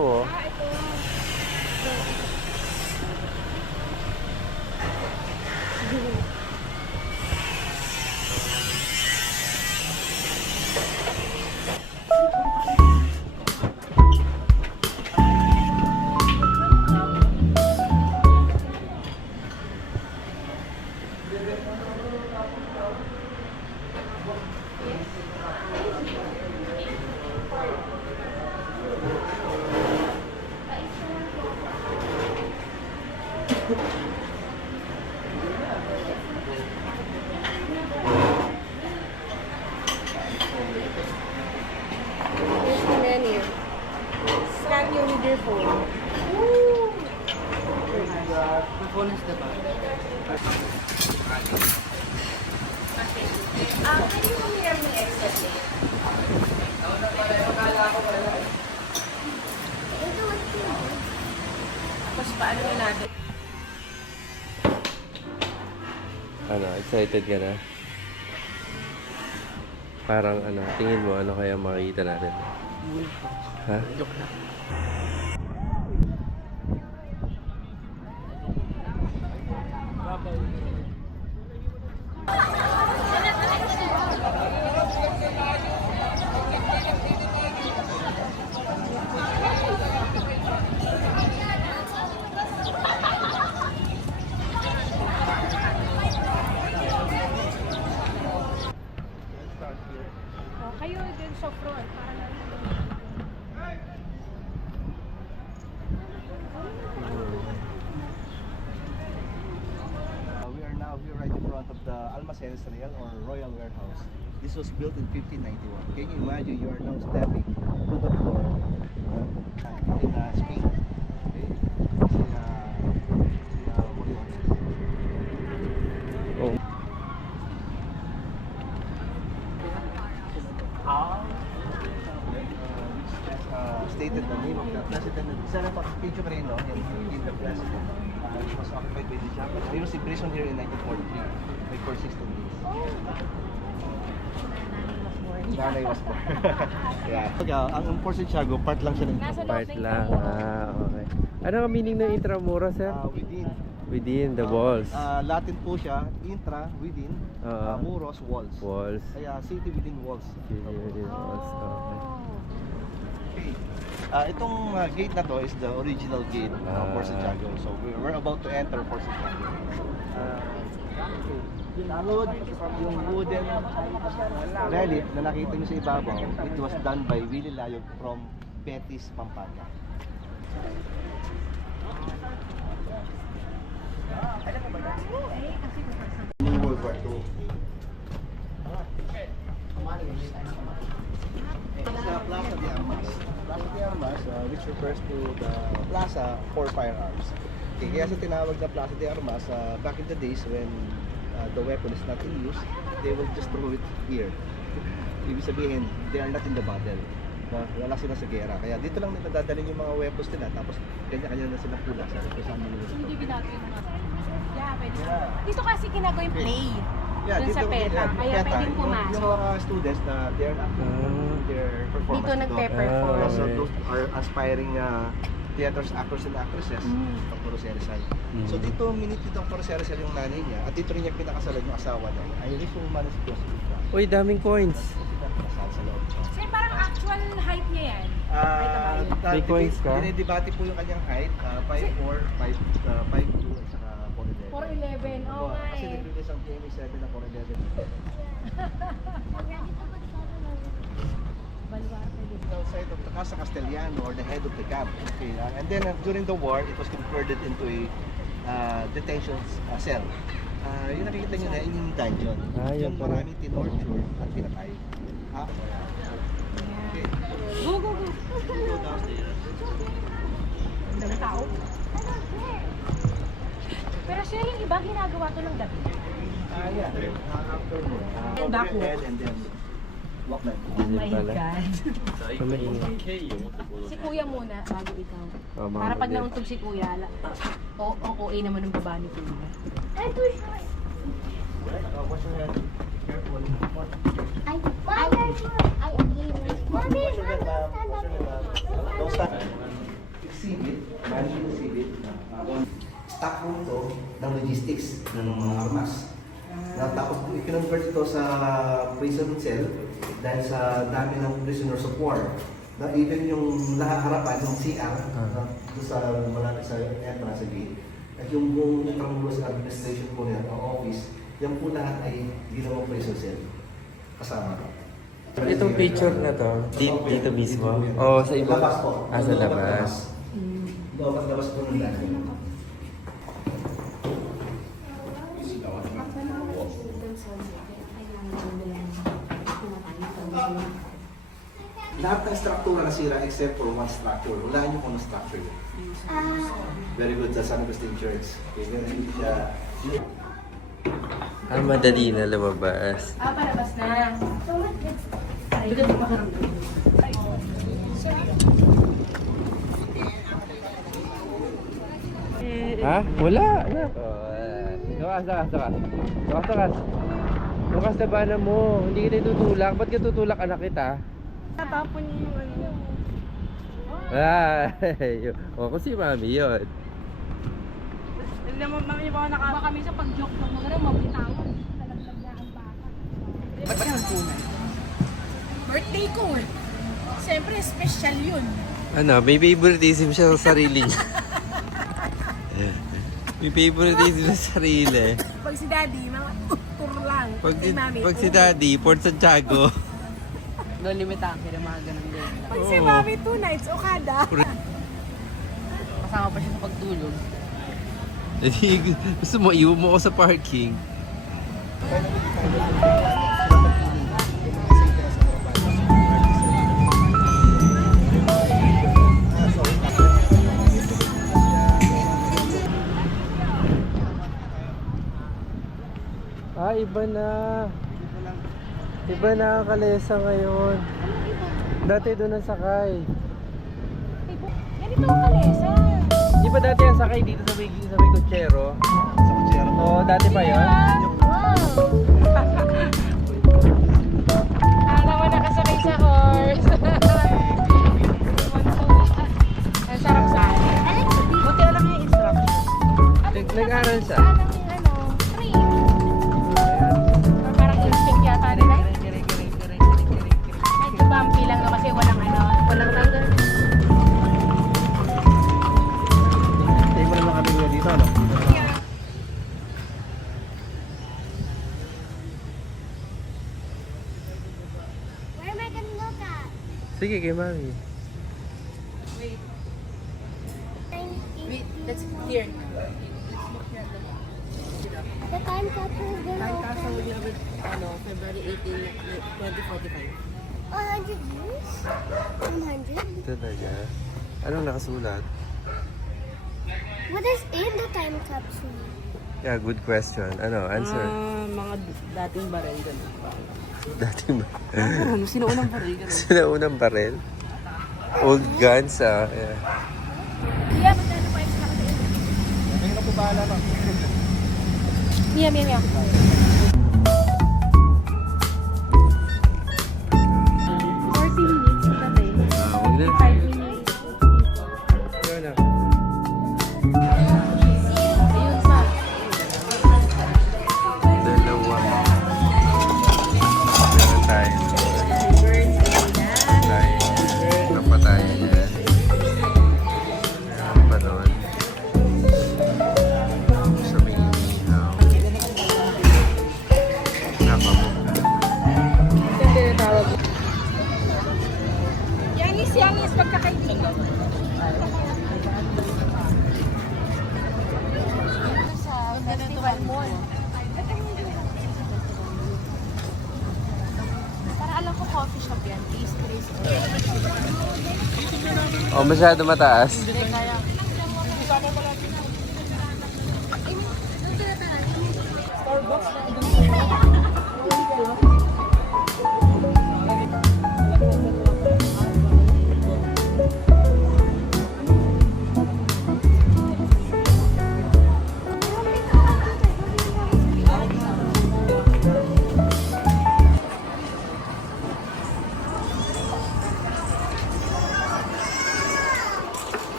ilaw, oh. Ito. Here's the menu. Scan you with your phone. The phone is the back. Can you come here me extra plate? Tapos paano yun natin? Ano, excited ka na? Parang ano, tingin mo ano kaya makikita natin? Ha? Joke na. Oh, kayo din sa front. Para na We are now here right in front of the Almacenes Real or Royal Warehouse. This was built in 1591. Can you imagine you are now stepping to the floor in Spain? Okay? Oh. Stated the name of the president. Senator Pedro Moreno in the president. He was occupied by the Japanese. He was imprisoned here in 1943 like for 16 days. Nanay was born. Yeah. Ang Fort Santiago, part lang siya ng Nasa loob Part ng lang. Intramuros. Okay. Ano ang meaning ng Intramuros, sir? within. Within the walls. Latin po siya, intra, within, muros, walls. Walls. Kaya city within walls. Within walls. Okay. Okay. Itong gate na to is the original gate of Fort Santiago. So we're about to enter Fort Santiago. Yung wooden relic na nakita nyo sa ibabaw, it was done by Willie Layog from Betis, Pampanga. World War II. Sa Plaza de Armas. Plaza de Armas, which refers to the plaza for firearms. Okay, kaya sa tinawag na Plaza de Armas, back in the days when the weapon is not in use, they will just throw it here. Ibig sabihin, they are not in the battle. Wala sila sa gera. Kaya dito lang nadadalhin yung mga weapons nila, tapos kanya-kanya na silang pula sa saan nila. Hindi binago yung mga... Yeah, pwede. Dito kasi ginagawa yung play. Dun sa PETA. Kaya pwedeng pumasok. Yung mga students na they are not their performance. Dito nagpe-perform. So those are aspiring theaters, actors and actresses ng Puro Serizal. So dito, minute dito ang Puro Serizal yung nanay niya at dito rin niya pinakasalan yung asawa niya. Ay, if you manage to Uy, daming coins. pinakasal sa loob. Sir, parang actual height niya yan. May coins ka? Dinidebate po yung kanyang height, 5'4", 5'2", at saka 4'11". 4'11". Oo nga Kasi eh. nag-release ang GMA7 na 4'11". Outside of the Casa Castellano or the head of the camp. Okay, and then during the war, it was converted into a detention cell. Yung nakikita nyo na, yun yung dungeon. Yun Yung pala. maraming tinorture at pinatay. Okay. Go, go, go. Go downstairs. Dami tao. Pero siya yung iba ginagawa to ng gabi. Yeah. After And back overhead and then walk back. Oh my pala. God. Maingay. Si kuya muna, bago ikaw. Oh, bago Para pag din. nauntog si kuya, OA naman ng baba ni kuya. Wash your hands. Careful. I agree. Wash your hands, ma'am. Wash your hands, ma'am. Don't stand. exhibit, management exhibit, stock room to ng logistics ng mga armas. Tapos i-convert ito sa prison cell dahil sa dami ng prisoners of war. Na even yung harapan ng CR, doon sa malapit sa entrance sa gate, at yung buong Intramuros administration po niya, ang office, yan po lahat ay ginawang prison cell. Kasama. Itong picture na to, dito mismo? Oo, sa iba? Labas po. Ah, sa labas. Labas po ng dati. Lahat ng struktura nasira except for one structure. Wala niyo kung ano structure yun. Very good sa San Agustin Church. Okay, hindi siya... Madali na lumabas. Palabas na. Ha? Wala. Sakas. Bukas na ba na mo? Hindi kita tutulak. Ba't ka tutulak anak kita? Natapon niyo yung ano. Ay, o kung si mami yun. Hindi naman mami ba baka kami sa pag-joke ng mga rin, mabitawan. Talaglag niya ang baka. Ba't ka nagpunay? Birthday ko eh. Siyempre, special yun. Ano, may favoritism siya sa sarili niya. May favoritism sa sarili. Pag si daddy, mga tour lang. Pag si daddy, Port Santiago. No limit ang kaya mga ganun din. Pag si mami, 2 nights, Okada. Kasama pa siya sa pagtulog. Gusto mo, iwan mo ako sa parking. Iba na. Iba na ang Kalesa ngayon. Dati doon ang sakay. Ganito ang kalesa. Di ba dati ang sakay dito sa may kutsero? Sa kutsero. Oo, dati pa yun? Wow! Naman nakasakay sa horse. Ang sarap sa akin. Buti alam niya yung instruction. Nag-aral siya. Parang instinct yata nila. Medyo bumpy lang no, kasi walang tanggal. Tayo mo naman kami dito, ano? Where am I gonna look at? Sige, kay mami. Wait, let's here. The time capsule is gonna Time open capsule will be with, February 18, 2045. 100 years? 100? Talaga? Anong nakasulat? What is in the time capsule? Yeah, good question. Ano, answer? Mga dating baril ganun. Dating ba? Ano, sinuunang baril ganun. Sila unang barel? Old guns, ah. Yeah. Mia, magkano pa yung nakatayo? Kaya na po bahala, ma'am. Mia. 40 minutes sa tabi. Huwag na. 5 minutes. Yun na. Ayun pa. Dalawa. Meron tayo. Tayo. Napatayan yan. Meron pa doon. Sa may inihaw. Napamukha. Yanis, pagkakaibigan. Sa festival mall. Para alam ko coffee shop yan. Pastries. Oh, masyado mataas. Hindi kaya. Starbucks na.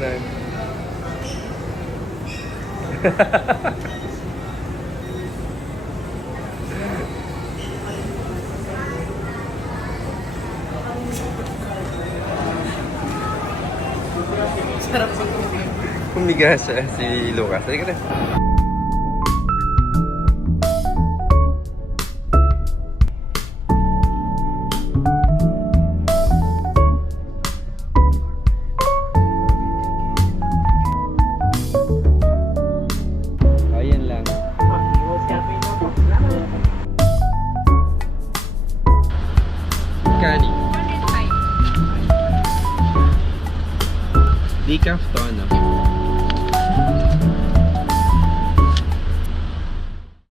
Ayan. Humiga siya si Lucas. Halika na. Ayan lang. Kani. Decaf to ano?